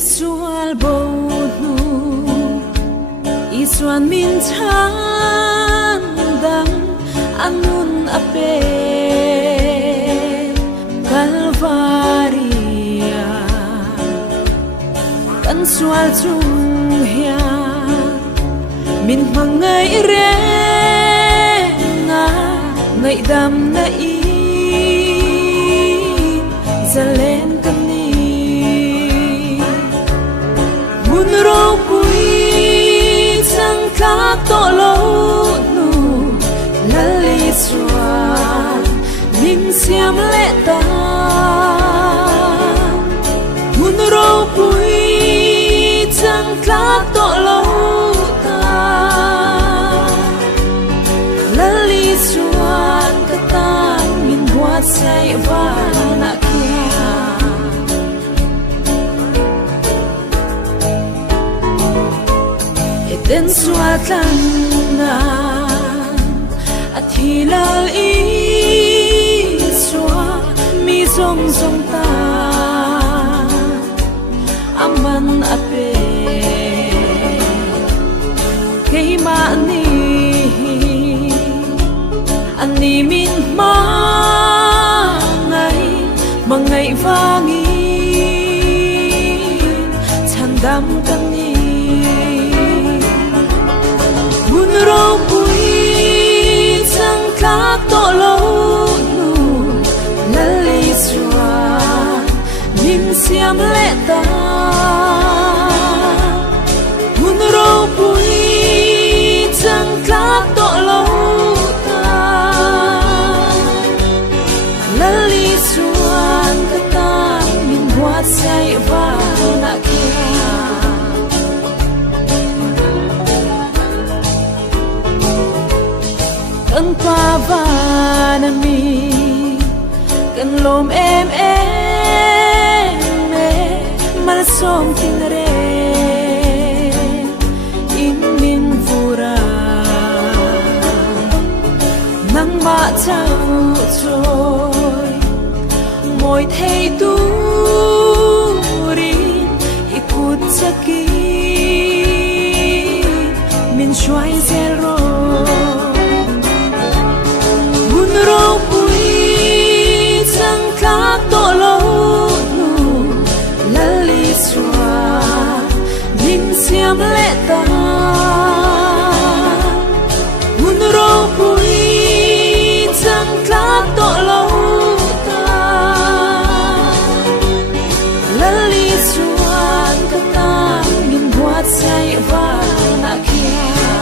sual bo nu isuan min chan dang anun ape Calvaria kan sual chung hia min mangai re nga ngai dam na i zalen kan ni mun ro pui sang ka to lo nu lali suan ning siam le ta mun ro pui sang ka to lo ta lali suan ka tan min buat sai va na kia eten suatan na at hilal i sua mi zong zong ta aman ape kay ma ni ani min ma mangai vangi chandam kani mun ro pui sang ka to lo nu lali sua nim siam le ta mun ro pui sang ka to lo ta lali suan ka tan min buat sai va na kia kan pa va na mi kan lom em me mal som tin re in min vura nang ma chau trôi môi thấy tu ri ikut saki min xoay zero mun ro pui sang ka to lo nu lali sua min siam le ta mun ro pui sang ka to lo sai va na kia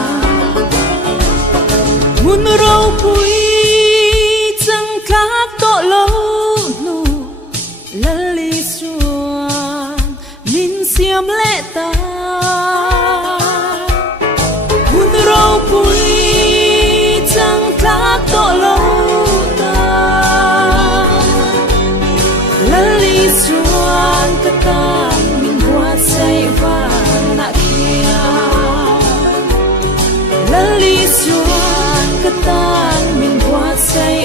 mun ro pui chang ka to lo nu lali suan min siam le ta mun ro pui chang ka to lo ta lali suan ka tan min buat sai va lali suan ka tan min buat sai